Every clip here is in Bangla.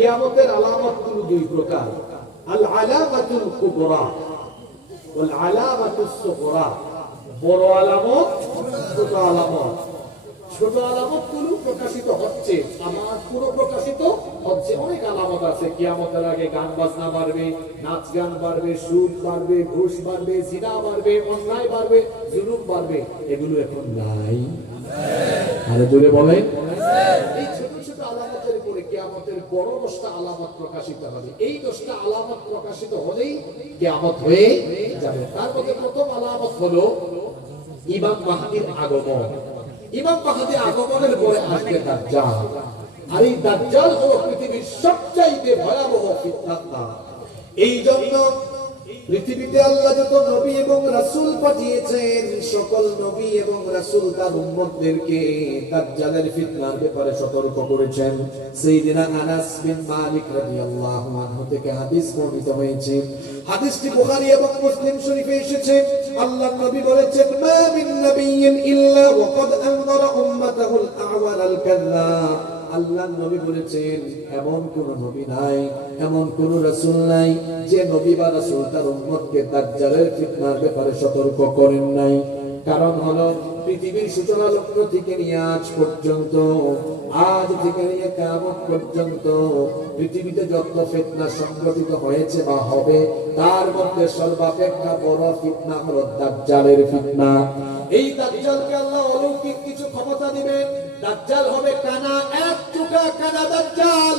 কিয়ামতের আলামতগুলো দুই প্রকার। আল আলামাতুল কুবরা ওয়াল আলামাতুস সুগরা। বড় আলামত, ছোট আলামত। ছোট আলামতগুলো প্রকাশিত হচ্ছে আমার পুরো প্রকাশিত হচ্ছে, অনেক আলামত আছে। কিয়ামতের আগে গান বাজনা বাড়বে, নাচ গান বাড়বে সুদ বাড়বে, ঘুষ বাড়বে, জিনা বাড়বে, অন্যায় বাড়বে, জুলুম বাড়বে, এগুলো এখন নাই। আরে জোরে বলেন। এই ছোট বড় দশটা আলামত প্রকাশিত হবে। এই দশটা আলামত প্রকাশিত হলেই কেয়ামত হয়ে যাবে। তার মধ্যে প্রথম আলামত হলো ইমাম মাহাদির আগমন। ইমাম মাহাদির আগমনের পরে আসবে দাজ্জাল। আর এই দাজ্জাল হলো পৃথিবীর সবচাইতে ভয়াবহ ফিতনা। এই জন্য পৃথিবীতে আল্লাহ যত নবী এবং রাসূল পাঠিয়েছেন, সকল নবী এবং রাসূল তার উম্মতদেরকে দাজ্জালের ফিতনার ব্যাপারে সতর্ক করেছেন। সাইয়েদনা আনাস বিন মালিক থেকে হাদিস বর্ণিত হয়েছে। হাদিসটি এবং মুসলিম শরীফে এসেছে। আল্লাহ নবী বলেছেন, মা ইল্লা আল্লাহ নবী বলেছেন, এমন কোন নবী নাই, এমন কোন রসুল নাই, যে নবী বা রসুল তার উম্মতকে দাজ্জালের ফিতনার ব্যাপারে সতর্ক করেন নাই। কারণ হলো পৃথিবীর সূচনা লগ্ন থেকে নিয়ে আজ পর্যন্ত, আজ থেকে নিয়ে কিয়ামত পর্যন্ত পৃথিবীতে যত ফিতনা সংঘটিত হয়েছে বা হবে, তার মধ্যে সর্বাপেক্ষা বড় ফিতনা হলো দাজ্জালের ফিতনা। এই দাজ্জালকে আল্লাহ অলৌকিক কিছু ক্ষমতা দিবেন। দাজ্জাল হবে কানা, এক টুকরা কানা দাজ্জাল।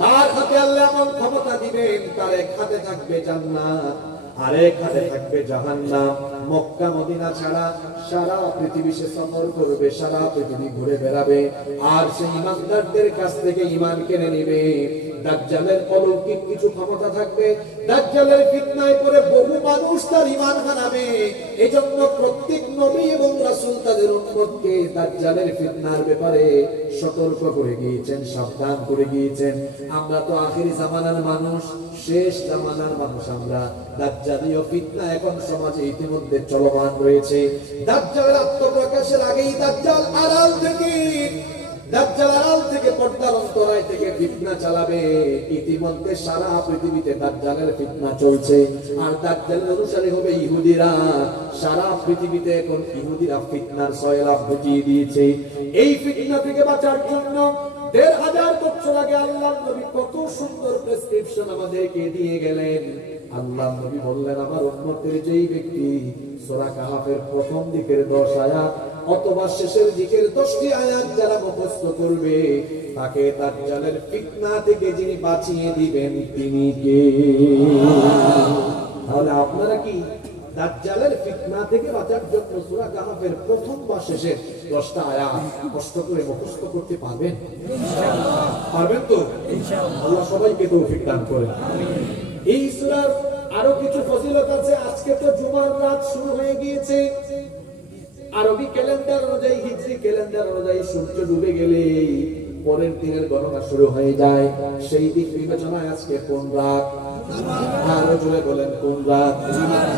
তার হাতে আল্লাহ এমন ক্ষমতা দিবেন, তার এক হাতে থাকবে জান্নাত। আর এক হাতে থাকবে জাহান্নাম। মক্কা, মদিনা ছাড়া সারা পৃথিবী সে সফর করবে, সারা পৃথিবী ঘুরে বেড়াবে। আর সেই ইমানদারদের কাছ থেকে ইমান দাজ্জালের অলৌকিক কিছু ক্ষমতা থাকবে, দাজ্জালের ফিতনায় পড়ে বহু মানুষ তার ইমান হারাবে। এজন্য প্রত্যেক নবী এবং রাসূল তাদের উম্মতকে দাজ্জালের ফিতনার ব্যাপারে সতর্ক করে গিয়েছেন, সাবধান করে গিয়েছেন। আমরা তো আখেরি জামানার মানুষ। শেষ জামানার মানুষ আমরা। দাজ্জালীয় ফিতনা এখন সমাজে ইতিমধ্যে চলমান রয়েছে। দাজ্জালের আত্মপ্রকাশের আগেই দাজ্জাল আড়াল থেকে সারা পৃথিবীতে আর হবে ইহুদিরা। সারা পৃথিবীতে এখন ইহুদিরা দিয়েছে। এই ফিতনা থেকে বাঁচার জন্য দেড় হাজার বছর আগে আল্লাহ নবী কত সুন্দর প্রেসক্রিপশন আমাদেরকে দিয়ে গেলেন। আল্লাহ নবী বললেন, আমার উন্মতের যেই ব্যক্তি সূরা কাহাফের প্রথম দিকের 10 আয়াত অথবা শেষের দিকের 10টি আয়াত যারা মুখস্থ করবে, তাকে দাজ্জালের ফিতনা থেকে যিনি বাঁচিয়ে দিবেন, তিনি কে? তাহলে আপনারা কি দাজ্জালের ফিতনা থেকে বাঁচার জন্য সূরা কাহাফের প্রথম বা শেষের 10টা আয়াত কষ্ট করে মুখস্থ করতে পারবেন? পারবেন তো? আল্লাহ সবাইকে তৌফিক দান করেন এই সূরার আরও কিছু ফজিলত আছে। আজকে তো জুমার রাত শুরু হয়ে গিয়েছে। আরবি ক্যালেন্ডার অনুযায়ী হিজরি ক্যালেন্ডার অনুযায়ী সূর্য ডুবে গেলে পরের দিনের গণনা শুরু হয়ে যায় সেই দিক বিবেচনায় আজকে কোন রাত আরো জোরে বলেন কোন রাত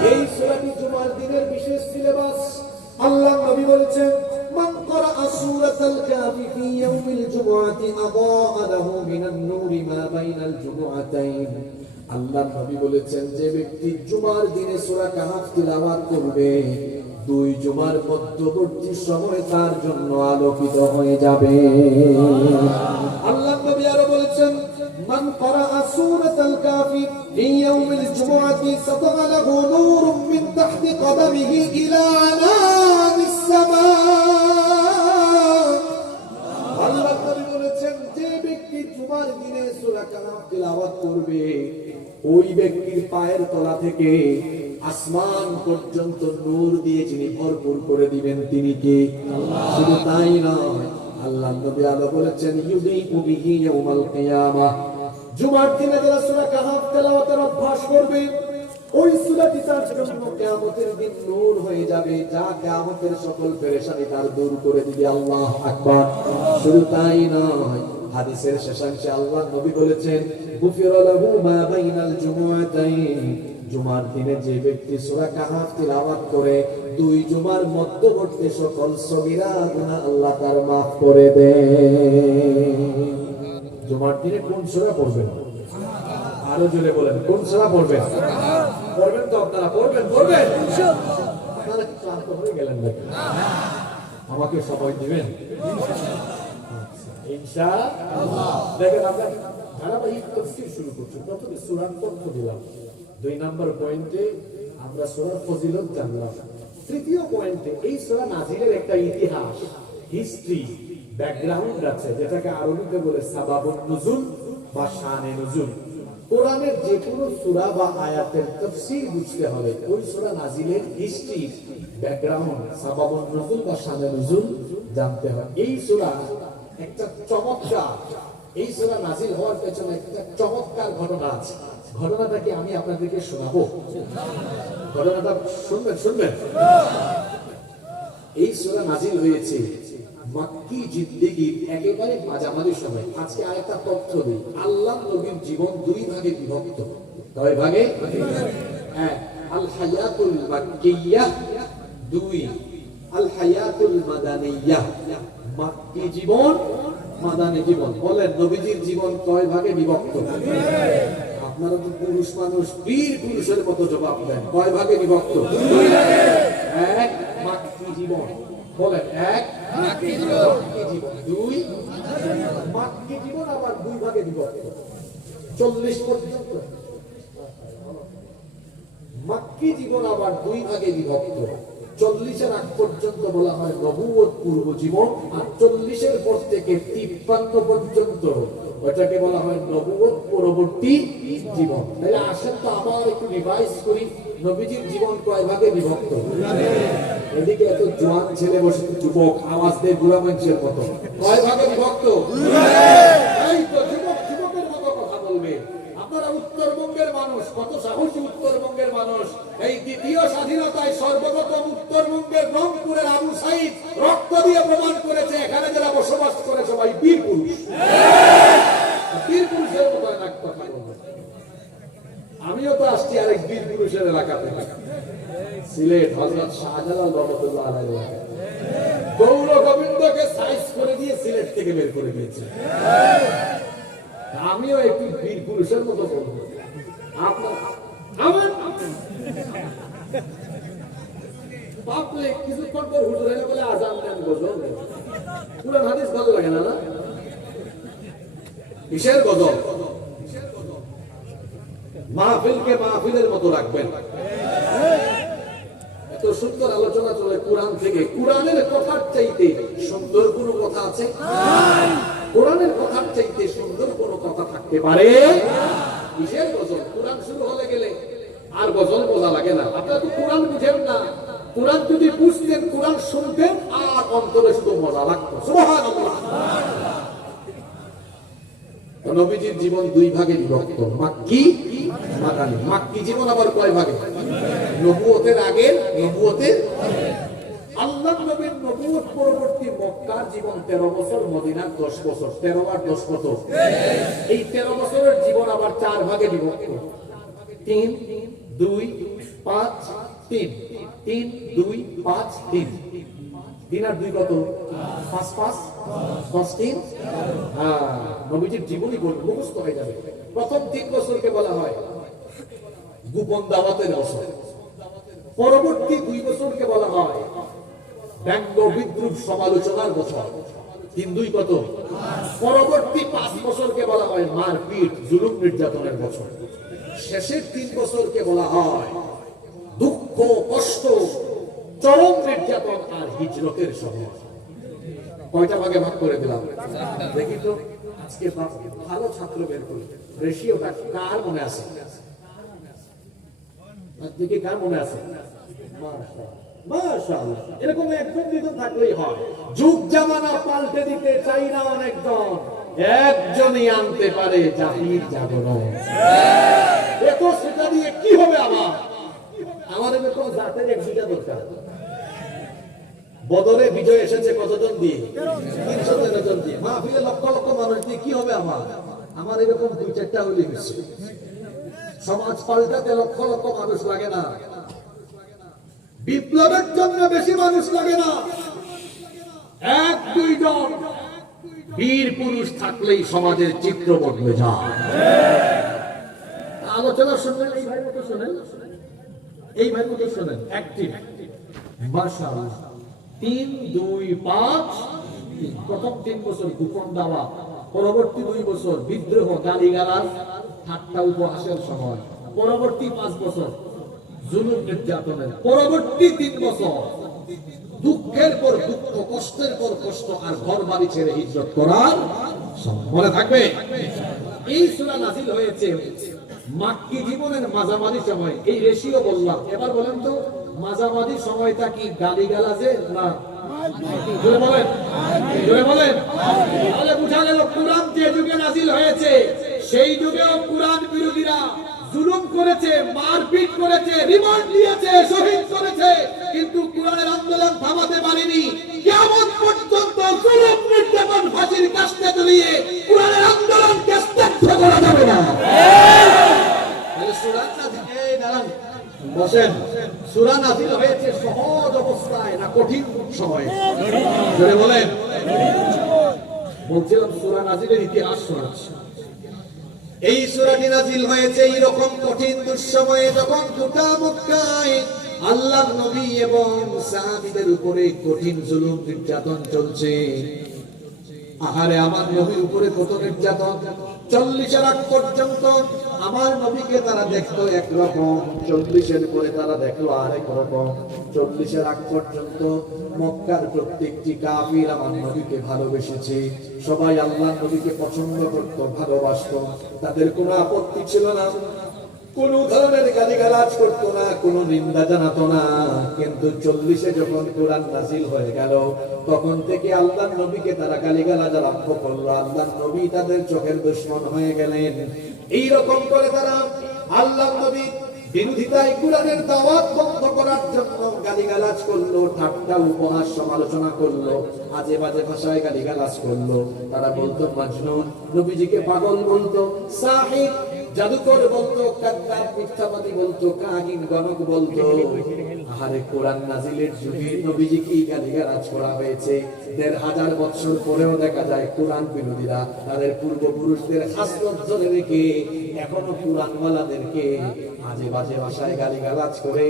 এই সূরাটি জুমার দিনের বিশেষ সিলেবাস আল্লাহ নবী বলেছেন من قرأ سورة الكهف في يوم الجمعة أضاء له من النور ما بين الجمعتين আল্লাহ নবী বলেছেন যে ব্যক্তি জুমার দিনে সূরা কাহাফ তিলাওয়াত করবে দুই জুমার মধ্যবর্তী সময় তার জন্য আলোকিত হয়ে যাবে আল্লাহ নবী আরো বলেছেন من قرأ سورة الكافر في يوم الجمعة سطع له نور من تحت قدمه إلى عنان السماء আল্লাহ নবী বলেছেন যে ব্যক্তি জুমার দিনে সূরা কালাম তেলাওয়াত করবে ওই ব্যক্তির পায়ের তলা থেকে আসমান পর্যন্ত নূর দিয়ে যিনি ভরপুর করে দিবেন, তিনি কে? শুধু তাই নয়, আল্লাহ নবী আলো বলেছেন জুমার দিনে যারা তেলাওয়াতের অভ্যাস করবে, ওই তার জন্য দিন নূর হয়ে যাবে, যা কিয়ামতের সকল পেরেশানি তার দূর করে দিবে, আল্লাহ আকবার। শুধু তাই নয়, হাদিসের শেষাংশে আল্লাহ নবী বলেছেন, গুফির লাহু মা বাইনাল জুমুআতাইন। জুমার দিনে যে ব্যক্তি সূরা কাহাফ তিলাওয়াত করে, দুই জুমার মধ্যবর্তী সকল সগীরা গুনাহ আল্লাহ তার maaf করে দেন। জুমার দিনে কোন সূরা পড়বেন? আরও জোরে বলেন, কোন সূরা পড়বেন? পড়বেন তো আপনারা, পড়বেন পড়বেন। আপনারা কি ক্লান্ত হয়ে গেলেন নাকি? আমাকে সময় দিবেন? ইনশাআল্লাহ দেখেন আমরা ধারাবাহিক তফসির শুরু করছি। প্রথমে সূরার তথ্য দিলাম। দুই নাম্বার পয়েন্টে আমরা সূরার ফজিলত জানলাম। তৃতীয় পয়েন্টে এই সূরা নাজিলের একটা ইতিহাস, হিস্ট্রি, ব্যাকগ্রাউন্ড আছে, যেটাকে আরবিতে বলে সাবাবুন নুজুল বা শানে নুজুল কোরআনের যে কোনো সূরা বা আয়াতের তাফসীর বুঝতে হলে ওই সূরা নাজিলের হিস্ট্রি, ব্যাকগ্রাউন্ড, সাবাবুন নুজুল বা শানে নুজুল জানতে হয়। এই সূরা একটা চমৎকার, এই সূরা নাজিল হওয়ার পেছনে একটা চমৎকার ঘটনা আছে। ঘটনাটাকে আমি আপনাদেরকে শোনাবো। ঘটনাটা শুনবেন শুনবেন? এই সূরা নাজিল হয়েছে। মাক্কি একেবারে মাঝামাঝি সময়। আজকে তথ্য দিই। আল্লাহ নবীর জীবন দুই ভাগে বিভক্ত। কয় ভাগে? এক আল হায়াতুল মাক্কিয়াহ দুই। আল হায়াতুল মাদানিয়াহ মাক্কি জীবন, মাদানী জীবন। বলেন, নবীজির জীবন কয় ভাগে বিভক্ত? আপনারা তো পুরুষ মানুষ, বীর পুরুষের মতো জবাব দেন। কয় ভাগে বিভক্ত? জীবন। আবার দুই ভাগে চল্লিশের পর্যন্ত বলা হয় নবুয়ত পূর্ব জীবন আর চল্লিশের পর থেকে তিপ্পান্ন পর্যন্ত। ওটাকে বলা হয় নবুয়ত পরবর্তী জীবন। তাহলে আসেন তো আবার একটু রিভাইজ করি, নবীজির জীবন কয় ভাগে বিভক্ত? এদিকে এত জোয়ান ছেলে বসে, যুবক, আওয়াজ দেয় বুড়া মতো। কয় ভাগে বিভক্ত? উত্তরবঙ্গের মানুষ, কত সাহসী উত্তরবঙ্গের মানুষ। এই দ্বিতীয় স্বাধীনতায় সর্বপ্রথম উত্তরবঙ্গের রংপুরের আবু সাইদ রক্ত দিয়ে প্রমাণ করেছে, এখানে যারা বসবাস করে সবাই বীর পুরুষ। বীর মতো আমিও তো আসছি আরেক বীর পুরুষের এলাকা থেকে সিলেট হজরত শাহজালাল রহমতুল্লাহ গৌর গোবিন্দকে সাইজ করে দিয়ে সিলেট থেকে বের করে দিয়েছে। আমিও একটু বীর পুরুষের মতো বলব। আপনার আমার বাপরে, কিছুক্ষণ পর হুজুর বলে আজান দেন দেন। কুরআন হাদিস ভালো লাগে না না? কিসের গজল মাহফিলকে মাহফিলের মতো রাখবেন। এত সুন্দর আলোচনা চলে কোরআন থেকে। কোরআনের কথার চাইতে সুন্দর কোন কথা আছে? কোরআনের কথার চাইতে সুন্দর কোন কথা থাকতে পারে? কিসের গজল কোরআন শুরু হলে গেলে আর গজল বোঝা লাগে না। আপনারা তো কোরআন বুঝেন না। কোরআন যদি বুঝতেন, কোরআন শুনতেন, আর অন্তরে শুধু মজা লাগতো। সুবহানাল্লাহ। নবীজির জীবন দুই ভাগে বিভক্ত। মাক্কি, মাদানি। মাক্কি জীবন আবার কয় ভাগে? নবুয়তের আগে, নবুয়তের আল্লাহ নবীর নবুয়ত পরবর্তী মক্কার জীবন তেরো বছর, মদিনার দশ বছর। তেরো আর দশ কত এই তেরো বছরের জীবন আবার চার ভাগে বিভক্ত। তিন, দুই, পাঁচ, তিন। তিন, দুই, পাঁচ, তিন। দুই কত? পাঁচ পাঁচ? তিন? হ্যাঁ নবীজির মুখস্থ হয়ে যাবে। প্রথম তিন বছরকে বলা হয় গোপন দাওয়াতের বছর। পরবর্তী দুই বছরকে বলা হয় ব্যঙ্গ বিদ্রুপ সমালোচনার বছর। তিন দুই কত? পরবর্তী পাঁচ বছরকে বলা হয় মারপিট, জুলুম নির্যাতনের বছর। শেষের তিন বছরকে বলা হয় দুঃখ, কষ্ট চরম নির্যাতন আর হিজরতের সময়। কয়টা ভাগে ভাগ করে দিলাম? দেখি তো, আজকে ভালো ছাত্র বের করি রেশিওটা কার? মনে আছে? দিকে কার মনে আছে? এরকম একজন দুজন থাকলেই হয়। যুগ জামানা পাল্টে দিতে চাই না অনেকজন। একজনই আনতে পারে জাতির জাগরণ। এত সেটা দিয়ে কি হবে আমার? আমার এরকম জাতের এক দরকার। বদরে বিজয় এসেছে কতজন দিয়ে? তিনশো তেরো জন দিয়ে। মাহফিলে লক্ষ লক্ষ মানুষ দিয়ে কি হবে আমার? আমার এরকম দুই চারটা হলে হচ্ছে সমাজ পাল্টাতে লক্ষ লক্ষ মানুষ লাগে না। বিপ্লবের জন্য বেশি মানুষ লাগে না। এক, দুই জন। বীর পুরুষ থাকলেই সমাজের চিত্র বদলে যায়। আলোচনা শুনবেন এই ভাই মতো শোনেন? এই ভাই মতো শোনেন? অ্যাক্টিভ। মাশাআল্লাহ। তিন, দুই, পাঁচ। প্রথম তিন বছর পরবর্তী দুই বছর বিদ্রোহ ঠাট্টা উপহাসের সময়। পরবর্তী পাঁচ বছর জুলুম নির্যাতনের। পরবর্তী তিন বছর দুঃখের পর দুঃখ, কষ্টের পর কষ্ট আর ঘর বাড়ি ছেড়ে হিজরত করার। মনে থাকবে? এই সূরা নাজিল হয়েছে মাক্কি জীবনের মাঝামাঝি সময়। এই রেশিও বললাম। এবার বলেন তো মাঝামাঝি সময়টা কি গালি গালাজে না। জোরে বলেন। জোরে বলেন। তাহলে বুঝা গেল কোরআন যে যুগে নাজিল হয়েছে সেই যুগেও কোরআন বিরোধীরা জুলুম করেছে মারপিট করেছে রিমান্ড দিয়েছে শহীদ করেছে। কিন্তু কোরআনের আন্দোলন থামাতে পারেনি। কেমন পর্যন্ত জুলুম নির্যাতন ফাঁসির কাস্তে ঝুলিয়ে কোরআনের আন্দোলনকে স্তব্ধ করা যাবে না। তাহলে দাঁড়ান, বসেন। সূরা নাজিল হয়েছে সহজ অবস্থায় না কঠিন সময়ে? বলেন। বলছিলাম সূরা নাজিলের ইতিহাস শোনাচ্ছি। এই সূরাটি নাজিল হয়েছে এইরকম কঠিন দুঃসময়ে যখন গোটা মক্কায় আল্লাহ নবী এবং সাহাবীদের উপরে কঠিন জুলুম, নির্যাতন চলছে। আহারে আমার নবীর উপরে কত নির্যাতন? চল্লিশের আগ পর্যন্ত আমার নবীকে তারা দেখতো একরকম, চল্লিশের পরে তারা দেখল আরেক রকম। চল্লিশের আগ পর্যন্ত মক্কার প্রত্যেকটি কাফির আমার নবীকে ভালোবেসেছে। সবাই আল্লাহ নবীকে পছন্দ করত, ভালোবাসতো। তাদের কোনো আপত্তি ছিল না। কোন ধরনের গালিগালাজ করতো না, কোন নিন্দা জানাতো না। কিন্তু চল্লিশে যখন কোরআন নাজিল হয়ে গেল, তখন থেকে আল্লাহ নবীকে তারা গালিগালাজ আরম্ভ করল। আল্লাহ নবী তাদের চোখের দুশ্মন হয়ে গেলেন। এই রকম করে তারা আল্লাহ নবী বিরোধিতায় কোরআনের দাওয়াত বন্ধ করার জন্য গালিগালাজ করল, ঠাট্টা উপহাস সমালোচনা করল, আজে বাজে ভাষায় গালিগালাজ করল। তারা বলতো মাজনুন নবীজিকে পাগল বলতো, সাহিব জাদুকর বলতো কাদ্দাব মিথ্যাবাদী বলতো, কাহিন গণক বলতো। আহারে, কোরআন নাজিলের যুগে নবীজিকে গালিগালাজ করা হয়েছে। দেড় হাজার বছর পরেও দেখা যায় কোরআন বিরোধীরা তাদের পূর্বপুরুষদের হাসরত রেখে এখনও কোরআনওয়ালাদেরকে আজে বাজে ভাষায় গালিগালাজ করে।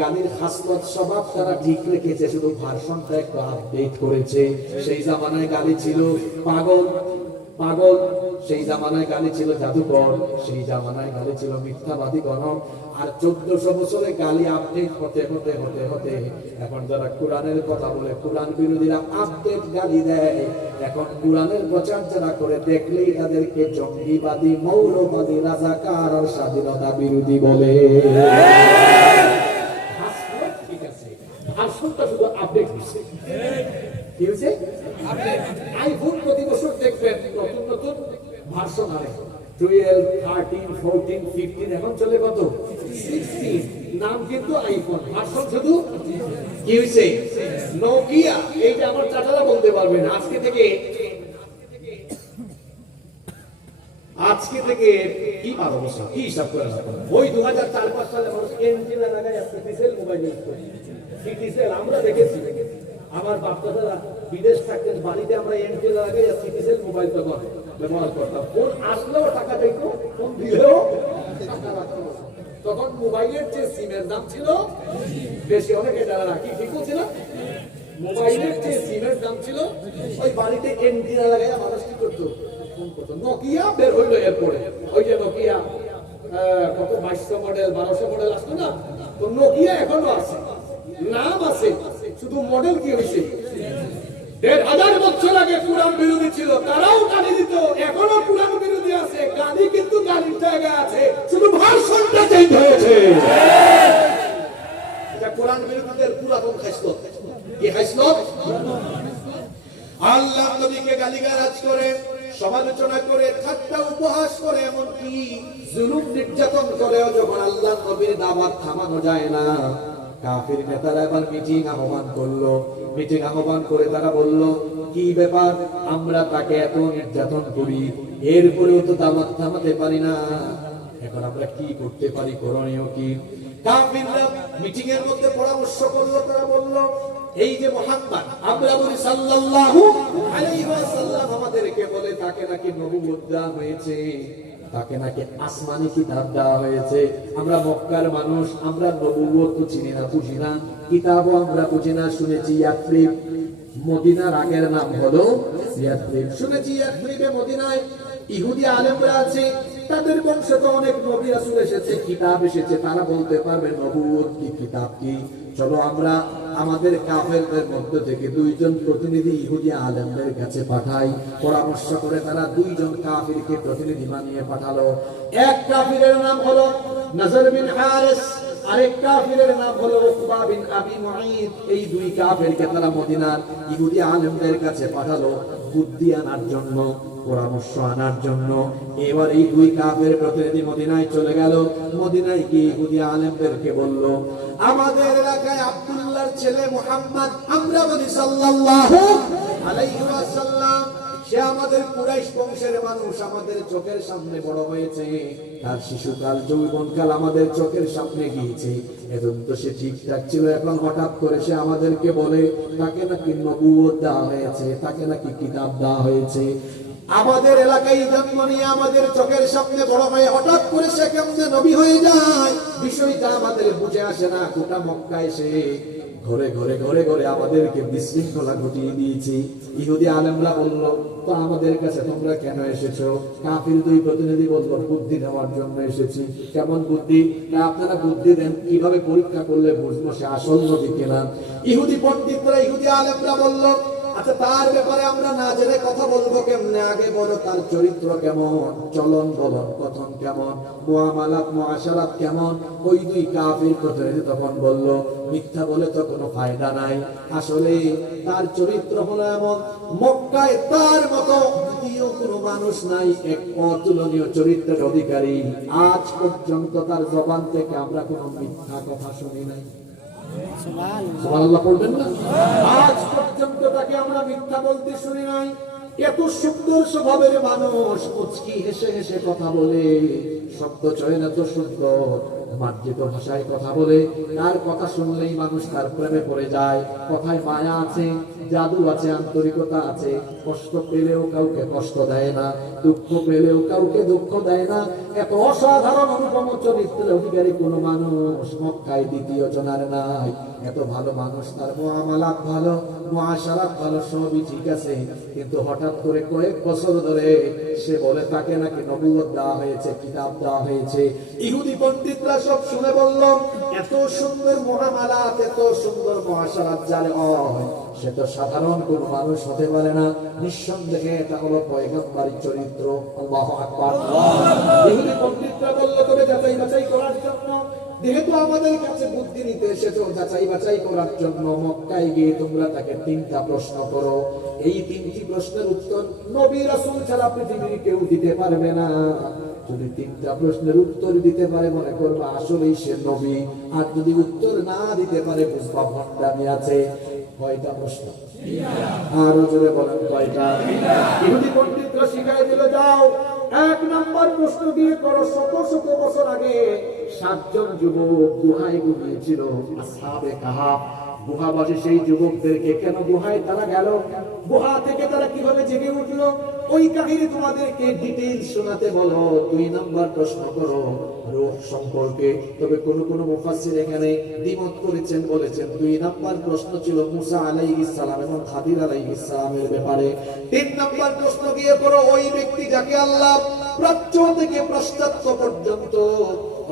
গালির হাসরত স্বভাব তারা ঠিক রেখেছে, শুধু ভার্সনটা একটু আপডেট করেছে। সেই জামানায় গালি ছিল, পাগল পাগল সেই জামানায় গালি ছিল জাদুকর, সেই জামানায় গালি ছিল মিথ্যাবাদী গণক। আর চোদ্দশো বছরে গালি আপডেট হতে হতে হতে হতে এখন যারা কোরআনের কথা বলে, কোরআন বিরোধীরা আপডেট গালি দেয়। এখন কোরআনের প্রচার যারা করে, দেখলেই তাদেরকে জঙ্গিবাদী, মৌলবাদী, রাজাকার স্বাধীনতা বিরোধী বলে হাসপাতাল ঠিক আছে হাসপাতাল শুধু আপডেট হচ্ছে কি হয়েছে আইফোন প্রতি বছর দেখবেন নতুন নতুন ভার্সন আনে টুয়েলভ থার্টিন ফোরটিন ফিফটিন এখন চলে কত? সিক্সটিন নাম কিন্তু আইফোন ভার্সন শুধু? হয়েছে নোকিয়া এইটা আমার চাচারা বলতে পারবেন আজকে থেকে আজকে থেকে কি বারো বছর? কি হিসাব করে ওই দু হাজার চার, পাঁচ সালে মানুষ এন্টিনা লাগাই সিটিসেল মোবাইল ইউজ করে। আমরা দেখেছি। আমার বাপদাদারা বিদেশ থাকতেন বাড়িতে আমরা এন্টিনা লাগাই সিটিসেল মোবাইল তখন ব্যবহার করতাম। ফোন আসলেও টাকা দেখতো ফোন দিলেও। তখন মোবাইলের যে সিমের দাম ছিল, বেশি। অনেকে যারা রাখি ঠিক না মোবাইলের যে সিমের দাম ছিল, ওই বাড়িতে এন্টিনা লাগাই মানুষ কি করতো? ফোন করতো। নোকিয়া বের হইল এরপরে। ওই যে নোকিয়া কত? বাইশশো মডেল বারোশো মডেল আসতো না? তো নোকিয়া এখনও আছে। নাম আছে। শুধু মডেল কি হয়েছে দেড় হাজার বছর আগে কোরআন বিরোধী ছিল, তারাও গালি দিত। এখনও কোরআন বিরোধী আছে, গালি কিন্তু গালির জায়গায় আছে, শুধু ভাষণটা চেঞ্জ হয়েছে। এটা কোরআন বিরোধীদের পুরাতন খাইসলত কি খাইসলত আল্লাহ নবীকে গালিগালাজ করে, সমালোচনা করে, ঠাট্টা উপহাস করে, এমনকি জুলুম নির্যাতন করেও যখন আল্লাহ নবীর দাওয়াত থামানো যায় না কাফির নেতারা এবার মিটিং আহ্বান করল। মিটিং আহ্বান করে তারা বলল, কি ব্যাপার? আমরা তাকে এত নির্যাতন করি। এরপরেও তো দাওয়াত থামাতে পারি না। এখন আমরা কি করতে পারি করণীয় কি? পরামর্শ করল, তারা বলল, এই যে মোহাম্মদ, আমরা বলি সাল্লাল্লাহু আমাদেরকে বলে, তাকে নাকি নবুয়ত দেওয়া হয়েছে। তাকে নাকি আসমানি কিতাব দেওয়া হয়েছে। আমরা মক্কার মানুষ, আমরা নবুয়ত তো চিনি না, বুঝি না। কিতাবও আমরা বুঝি না, শুনেছি ইয়াত্রিব মদিনার আগের নাম হলো ইয়াত্রিব শুনেছি ইয়াত্রিবে মদিনায় ইহুদি আলেমরা আছে, তাদের বংশে তো অনেক নবী রাসূল এসেছে, কিতাব এসেছে, তারা বলতে পারবে নবুয়ত কি, কিতাব কি। চলো আমরা আমাদের কাফেরদের মধ্য থেকে দুইজন প্রতিনিধি ইহুদি আলেমদের কাছে পাঠাই পরামর্শ করে তারা দুইজন কাফিরকে প্রতিনিধি বানিয়ে পাঠালো। এক কাফিরের নাম হলো নজর বিন হারিস বুদ্ধি আনার জন্য, পরামর্শ আনার জন্য। এবার এই দুই কাফের প্রতিনিধি মদিনায় চলে গেল। মদিনায় ইহুদি আলেমদেরকে বলল আমাদের এলাকায় আব্দুল্লাহর ছেলে মুহাম্মদ আমরা বলি সাল্লাল্লাহু আলাইহি ওয়াসাল্লাম, সে আমাদের কুরাইশ বংশের মানুষ, আমাদের চোখের সামনে বড় হয়েছে। তার শিশুকাল, যৌবনকাল আমাদের চোখের সামনে গিয়েছে। এখন তো সে ঠিকঠাক ছিল। এখন হঠাৎ করে সে আমাদেরকে বলে, তাকে নাকি নবুয়ত দেওয়া হয়েছে, তাকে নাকি কিতাব দেওয়া হয়েছে। আমাদের এলাকায় জন্ম নিয়ে আমাদের চোখের সামনে বড় হয়ে হঠাৎ করে সে কেমনে নবী হয়ে যায়? বিষয়টা আমাদের বুঝে আসে না, গোটা মক্কা এসে ঘরে ঘরে ঘরে ঘরে আমাদেরকে বিশৃঙ্খলা ঘটিয়ে দিয়েছি। ইহুদি আলেমরা বলল, তো আমাদের কাছে তোমরা কেন এসেছ? কাফির দুই প্রতিনিধি বলল, বুদ্ধি দেওয়ার জন্য এসেছি। কেমন বুদ্ধি? না, আপনারা বুদ্ধি দেন, কীভাবে পরীক্ষা করলে বুঝব সে আসল নবী কিনা? ইহুদি পণ্ডিতরা, ইহুদি আলেমরা বলল আচ্ছা তার ব্যাপারে আমরা না জেনে কথা বলব কেমনে? আগে বলো, তার চরিত্র কেমন? চলন বলন, কথন কেমন? মুআমালাত মুআশারাত কেমন? ওই দুই কাফির প্রতিনিধি তখন বলল, মিথ্যা বলে তো কোনো ফায়দা নাই। আসলে তার চরিত্র হলো এমন, মক্কায় তার মতো দ্বিতীয় কোনো মানুষ নাই, এক অতুলনীয় চরিত্রের অধিকারী। আজ পর্যন্ত তার জবান থেকে আমরা কোনো মিথ্যা কথা শুনি নাই। পর্যন্ত তাকে আমরা মিথ্যা বলতে শুনি নাই। এত সুন্দর স্বভাবের মানুষ মুচকি হেসে হেসে কথা বলে। শব্দ চয়ন এত সুন্দর মার্জিত ভাষায় কথা বলে, তার কথা শুনলেই মানুষ তার প্রেমে পড়ে যায়। কথায় মায়া আছে, জাদু আছে, আন্তরিকতা আছে। কষ্ট পেলেও কাউকে কষ্ট দেয় না, দুঃখ পেলেও কাউকে দুঃখ দেয় না। এত অসাধারণ অনুপম চরিত্রের অধিকারী কোন মানুষ মক্কায় দ্বিতীয় জনার নাই। এত ভালো মানুষ, তার মুআমালাত ভালো মুআশারাত ভালো, সবই ঠিক আছে। কিন্তু হঠাৎ করে কয়েক বছর ধরে সে বলে তাকে নাকি নবুয়ত দেওয়া হয়েছে, কিতাব দেওয়া হয়েছে। ইহুদি পণ্ডিতরা সব শুনে বলল এত সুন্দর মুআমালাত এত সুন্দর মুআশারাত যার হয় সে তো সাধারণ কোন মানুষ হতে পারে না। নিঃসন্দেহে এটা হলো পয়গম্বরী চরিত্র। যেহেতু আমাদের কাছে বুদ্ধি নিতে এসেছ, যাচাই বাছাই করার জন্য মক্কায় গিয়ে তোমরা তাকে তিনটা প্রশ্ন করো। এই তিনটি প্রশ্নের উত্তর নবী রাসূল ছাড়া পৃথিবীর কেউ দিতে পারবে না। যদি তিনটা প্রশ্নের উত্তর দিতে পারে, মনে করব আসলেই সে নবী। আর যদি উত্তর না দিতে পারে, বুঝবা ভণ্ডামি আছে। কয়টা প্রশ্ন? আরও জোরে বলেন, কয়টা? ইহুদি পণ্ডিতরা শিখাই দিল, যাও, এক নাম্বার প্রশ্ন দিয়ে করো, শত শত বছর আগে সাতজন যুবক গুহায় ঘুমিয়েছিল, আসহাবে কাহাব। গুহাবাসী সেই যুবকদেরকে কেন গুহায় তারা গেল? গুহা থেকে তারা কীভাবে জেগে উঠল? ওই কাহিনী তোমাদেরকে ডিটেইল শোনাতে বলো। দুই নাম্বার প্রশ্ন করো, রূহ সম্পর্কে। তবে কোন কোন মুফাসসির এখানে দ্বিমত করেছেন, বলেছেন, দুই নাম্বার প্রশ্ন ছিল মুসা আলাইহিস সালাম এবং খাদির আলাইহিস সালামের ব্যাপারে। তিন নাম্বার প্রশ্ন গিয়ে করো ওই ব্যক্তি যাকে আল্লাহ প্রাচ্য থেকে পাশ্চাত্য পর্যন্ত,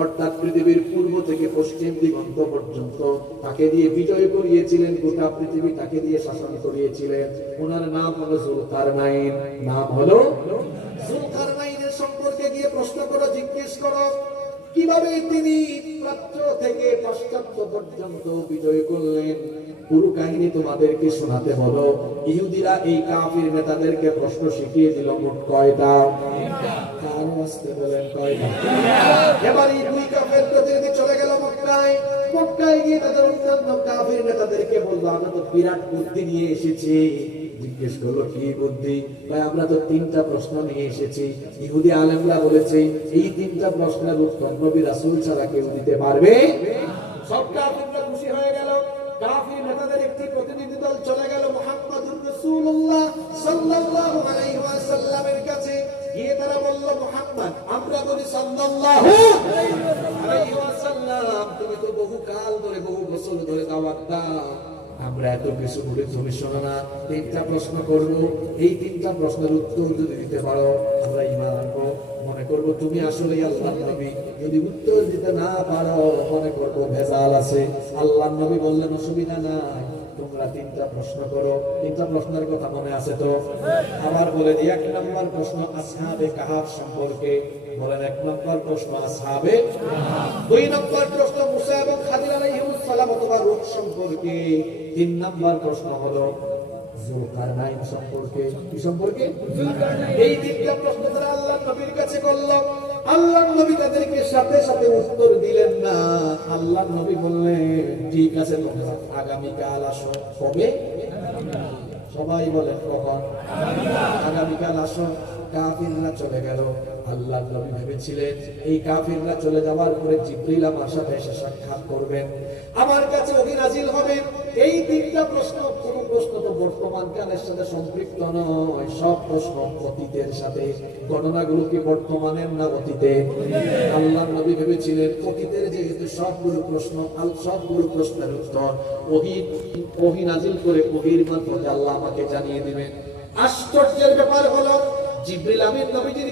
অর্থাৎ পৃথিবীর পূর্ব থেকে পশ্চিম দিগন্ত পর্যন্ত, তাকে দিয়ে বিজয় করিয়েছিলেন গোটা পৃথিবী, তাকে দিয়ে শাসন করিয়েছিলেন। ওনার নাম হলো জুলকারনাইন। নাম হলো জুলকারনাইনের সম্পর্কে গিয়ে প্রশ্ন করো, জিজ্ঞেস করো, কীভাবে তিনি প্রাচ্য থেকে পাশ্চাত্য পর্যন্ত বিজয় করলেন? পুরো কাহিনী তোমাদেরকে শোনাতে বলো। ইহুদিরা এই কাফির নেতাদেরকে প্রশ্ন শিখিয়ে দিল, মোট কয়টা? আসতে বলেন এবার দুই কাফের প্রতিনিধি চলে গেল মক্কায়। মক্কায় গিয়ে তাদের অন্যান্য কাফের নেতাদেরকে বলল, আমরা তো বিরাট বুদ্ধি নিয়ে এসেছি। জিজ্ঞেস করল, কি বুদ্ধি? ভাই, আমরা তো তিনটা প্রশ্ন নিয়ে এসেছি। ইহুদি আলেমরা বলেছে, এই তিনটা প্রশ্নের উত্তর নবী রাসূল ছাড়া কেউ দিতে পারবে? সব কাফির আমরা এত কিছু বলে তুমি শোনো না। তিনটা প্রশ্ন করব। এই তিনটা প্রশ্নের উত্তর যদি দিতে পারো, আমরা ইমান আনব। মনে করব তুমি আসলে আল্লাহ নবী। যদি উত্তর দিতে না পারো, মনে করব ভেজাল আছে। আল্লাহ নবী বললেন, অসুবিধা নাই। তোমরা তিনটা প্রশ্ন করো। তিনটা প্রশ্নের কথা মনে আছে তো? আবার বলে দিই, এক নম্বর প্রশ্ন, আসহাবে কাহাব সম্পর্কে। বলেন এক নম্বর প্রশ্ন আসহাবে? দুই নম্বর প্রশ্ন মুসা এবং খাদির আলাইহিস সালাম অথবা সম্পর্কে। তিন নম্বর প্রশ্ন হলো জুলকারনাইন সম্পর্কে। কি সম্পর্কে? এই তিনটা প্রশ্ন তারা নবীর কাছে করল। নবী তাদেরকে সাথে সাথে উত্তর দিলেন না। আল্লাহ নবী বললেন ঠিক আছে তোমরা আগামীকাল আসো কবে? সবাই বলেন কখন? আগামীকাল আসো কাফিররা চলে গেল। আল্লাহ নবী ভেবেছিলেন, এই কাফিররা চলে যাওয়ার পরে জিব্রিল আমার সাথে এসে সাক্ষাৎ করবেন। আমার কাছে ওহি নাজিল হবে। এই তিনটা প্রশ্ন, কোন প্রশ্ন তো বর্তমান কালের সাথে সম্পৃক্ত নয়। সব প্রশ্ন অতীতের সাথে। কি বর্তমানের না অতীতে? আল্লাহ নবী ভেবেছিলেন, অতীতের যেহেতু সবগুলো প্রশ্ন সবগুলো প্রশ্নের উত্তর নাজিল করে মাধ্যমে আল্লাহ আমাকে জানিয়ে দিবেন। আশ্চর্যের ব্যাপার হলো জিব্রিল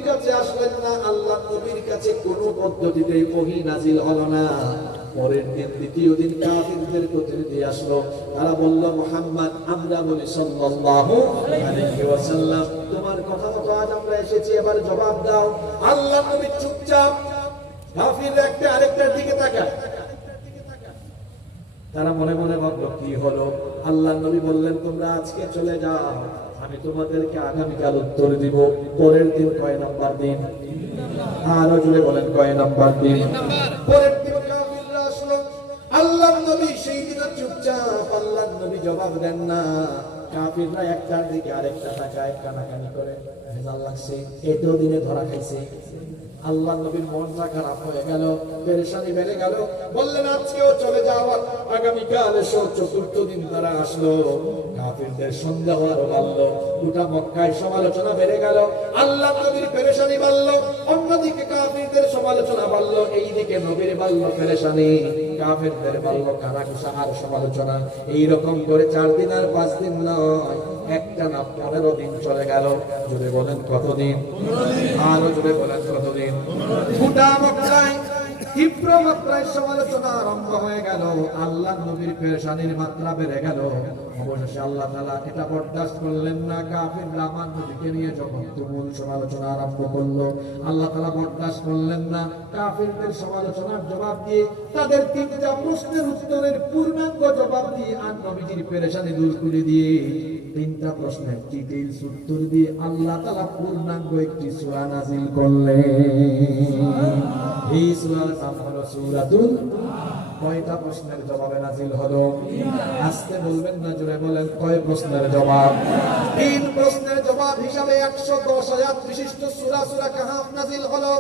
কাছে আসলেন না, আল্লাহ নবীর কাছে কোন পদ্ধতিতে নাজিল হলো না। পরের দিন, দ্বিতীয় দিন কাফিরদের প্রতিনিধি আসলো। তারা বলল, মোহাম্মদ, আমরা বলি সাল্লাল্লাহু আলাইহি ওয়াসাল্লাম। তোমার কথা মতো আজ আমরা এসেছি, এবার জবাব দাও। আল্লাহ নবী চুপচাপ কাফির একটা আরেকটার দিকে তাকায়। তারা মনে মনে ভাবলো, কি হলো? আল্লাহ নবী বললেন, তোমরা আজকে চলে যাও। আমি তোমাদেরকে আগামীকাল উত্তর দিব। পরের দিন কয় নাম্বার দিন? আরও জুড়ে বলেন, কয় নাম্বার দিন? পরের দিন আল্লাহ নবী সেই দিন চুপচাপ আল্লাহ নবী জবাব দেন না। কাফিররা একটার দিকে আরেকটা তাকায়, কানাকানি করে। ভেজাল লাগছে। এতেও দিনে ধরা খাইছে। আল্লাহ নবীর মনটা খারাপ হয়ে গেল, পেরেশানি বেড়ে গেল। বললেন, আজকেও চলে যাও, আগামীকাল এসো, চতুর্থ দিন তারা আসলো। কাফিরদের সন্দেহ আরও বাড়লো, গোটা মক্কায় সমালোচনা বেড়ে গেল আল্লাহ নবীর পেরেশানি বাড়লো, অন্যদিকে কাফিরদের সমালোচনা বাড়লো, এইদিকে নবীর বাড়লো পেরেশানি। কাফিরদের বাড়লো কানাঘুষা আর সমালোচনা। এইরকম করে চার দিন আর পাঁচ দিন নয়, একটা না পনেরো দিন চলে গেল। জুড়ে বলেন কতদিন? আরও জুড়ে বলেন কতদিন? ফুটা মক্কায় আরম্ভ করল। আল্লাহ তাআলা বরদাস্ত করলেন না, কাফিরদের সমালোচনার জবাব দিয়ে তাদের তিনটা প্রশ্নের উত্তরের পূর্ণাঙ্গ জবাব দিয়ে আর নবীজির পেরেশানি দূর করে দিয়ে তিনটা প্রশ্নের ডিটেইলস উত্তর দিয়ে আল্লাহ তাআলা পূর্ণাঙ্গ একটি সূরা নাযিল করলেন। এই সূরার নাম হলো সূরাতুল কয়টা প্রশ্নের জবাবে নাজিল হলো? আস্তে বলবেন না, জোরে বলেন, কয় প্রশ্নের জবাব? তিন প্রশ্নের জবাব হিসাবে একশো দশ হাজার বিশিষ্ট সূরা সূরা কাহাফ নাজিল হলো।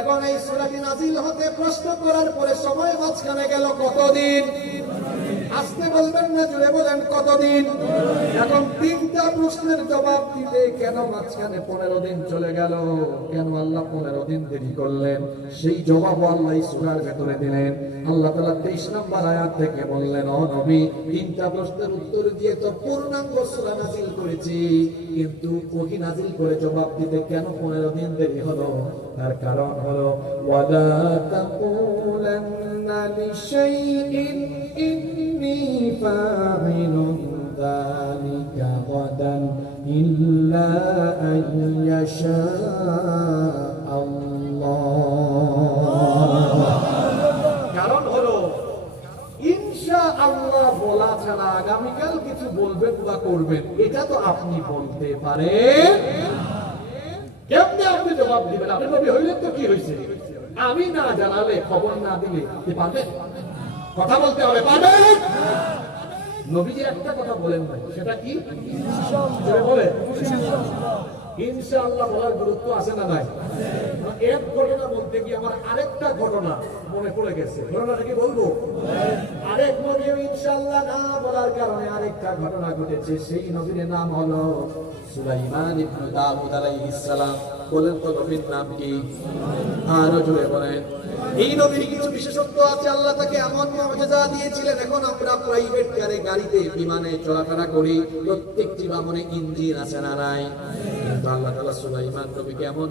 এখন এই সূরাটি নাজিল হতে প্রশ্ন করার পরে সময় মাঝখানে গেল কতদিন? আসতে বলবেন না, জুড়ে বলেন কতদিন? এখন তিনটা প্রশ্নের জবাব দিতে কেন মাঝখানে পনেরো দিন চলে গেল? কেন আল্লাহ পনেরো দিন দেরি করলেন? সেই জবাব আল্লাহ সূরার ভেতরে দিলেন। আল্লাহ তাআলা তেইশ নম্বর আয়াত থেকে বললেন, ও তিনটা প্রশ্নের উত্তর দিয়ে তো পূর্ণাঙ্গ সূরা নাজিল করেছি। কিন্তু ওহি নাজিল করে জবাব দিতে কেন পনেরো দিন দেরি হলো? তার কারণ হলো, ওয়ালা তাকুলান্না লিশাইইন, ইন্নী ফাইলুন যালিকা গাদান ইল্লা কারণ হলো, ইনশাআল্লাহ বলা ছাড়া আগামীকাল কিছু বলবেন বা করবেন, এটা তো আপনি বলতে পারেন। জবাব দিবেন আপনি নবী হইলেন তো কি হয়েছে আমি না জানালে খবর না দিলে কি পারবেন কথা বলতে হবে পারবেন নবীজি একটা কথা বলেন ভাই সেটা কি? বলে ইনশাআল্লাহ বলার গুরুত্ব আছে না নাই? এক ঘটনা বলতে গিয়ে আমার আরেকটা ঘটনা মনে পড়ে গেছে? ঘটনাটা কি বলব? আরেক নবীও ইনশাআল্লাহ না বলার কারণে আরেকটা ঘটনা ঘটেছে। সেই নবীর নাম হলো সুলাইমান ইবনে দাউদ আলাইহিস সালাম। বলেন তো নবীর নাম কি? আরও জোরে বলেন। এই নবীর কিছু বিশেষত্ব আছে, আল্লাহ তাকে এমন মর্যাদা দিয়েছিলেন, এখন আমরা প্রাইভেট কারে গাড়িতে বিমানে চলাফেরা করি। প্রত্যেকটি বাহনে ইঞ্জিন আছে না নাই? আল্লাহ তাআলা সুলাইমান নবীকে এমন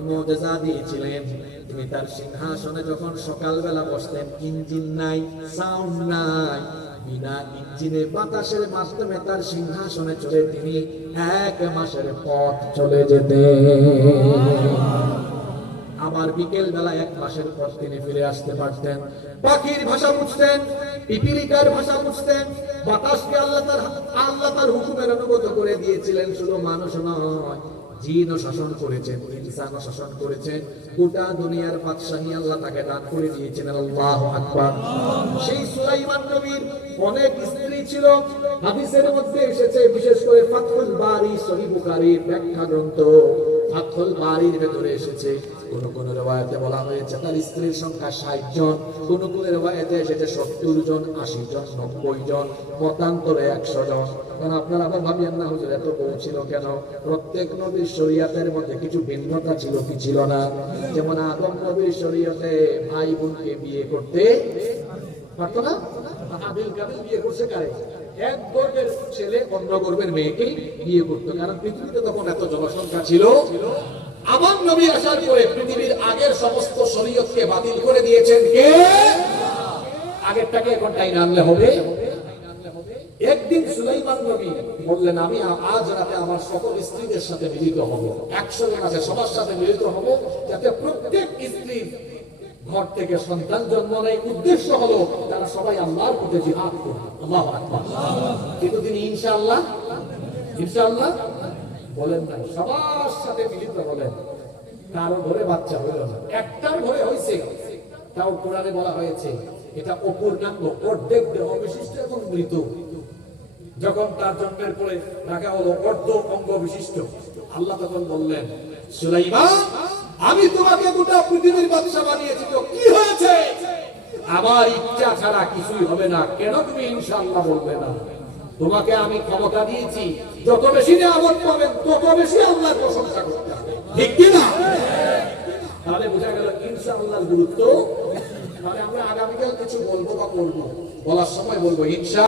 দিয়েছিলেন, তিনি তার সিংহাসনে যখন সকালবেলা বসতেন ইঞ্জিন নাই, সাউন্ড নাই, বিনা ইঞ্জিনে বাতাসের মাধ্যমে তার সিংহাসনে তিনি এক মাসের পথ চলে আবার বিকেল বেলা এক মাসের পর তিনি ফিরে আসতে পারতেন। পাখির ভাষা বুঝতেন, পিপিলিকার ভাষা বুঝতেন, বাতাসকে আল্লাহ তার আল্লাহ তার হুকুমের অনুগত করে দিয়েছিলেন, শুধু মানুষ নয়। জিনও শাসন করেছেন ইনসানও শাসন করেছেন গোটা দুনিয়ার বাদশাহী আল্লাহ তাকে দান করে দিয়েছেন, আল্লাহ আকবার। সেই সুলাইমান নবীর অনেক স্ত্রী ছিল, হাদিসের মধ্যে এসেছে, বিশেষ করে ফাতহুল বারি, সহিহ বুখারী ব্যাখ্যা গ্রন্থ ফাতহুল বারির ভেতরে এসেছে। কোন কোন বলা হয়েছে, তার স্ত্রীর সংখ্যা ষাট জন। কোন কোন এসেছে সত্তর জন, আশি জন, নব্বই জন, মতান্তরে একশো জন। আপনারা মধ্যে কিছু ভিন্নতা ছিল কি ছিল না? যেমন আদম নবীর শরীয়তে ভাই বোনকে বিয়ে করতে পারতো না? এক গর্বের ছেলে অন্য গর্বের মেয়েকে বিয়ে করতো। কারণ পৃথিবীতে তখন এত জনসংখ্যা ছিল। আমার নবী আসার পরে পৃথিবীর আগের সমস্ত শরীয়তকে বাতিল করে দিয়েছেন কে? আগেরটাকে এখন টাইম আনলে হবে। একদিন সুলাইমান নবী বললেন, আমি আজ রাতে আমার সকল স্ত্রীদের সাথে মিলিত হব। জন আছে, সবার সাথে মিলিত হব। যাতে প্রত্যেক স্ত্রী ঘর থেকে সন্তান জন্ম নেয়। উদ্দেশ্য হলো তারা সবাই আল্লাহর পথে জিহাদ করবে আল্লাহ কিন্তু তিনি ইনশাআল্লাহ ইনশাআল্লাহ বলেন না সবার সাথে মিলিত হলেন। কারও ঘরে বাচ্চা হইল না। একটার ঘরে হয়েছে। তাও কোরআনে বলা হয়েছে, এটা অপূর্ণাঙ্গ, অর্ধেক দেহ বিশিষ্ট এবং মৃত। যখন তার জন্মের পরে রাখা হলো অর্ধ অঙ্গ বিশিষ্ট। আল্লাহ তখন বললেন, সুলাইমান আমি তোমাকে গোটা পৃথিবীর বাদশা বানিয়েছি তো কি হয়েছে? আমার ইচ্ছা ছাড়া কিছুই হবে না। কেন তুমি ইনশাআল্লাহ বলবে না? তোমাকে আমি ক্ষমতা দিয়েছি। যত বেশি নিয়ামত পাবেন, তত বেশি আল্লাহর প্রশংসা করতে হবে। ঠিক কি না? তাহলে বোঝা গেল ইনশাআল্লাহর গুরুত্ব। তাহলে আমরা আগামীকাল কিছু বলব বা করব? বলার সময় বলব, ইনশা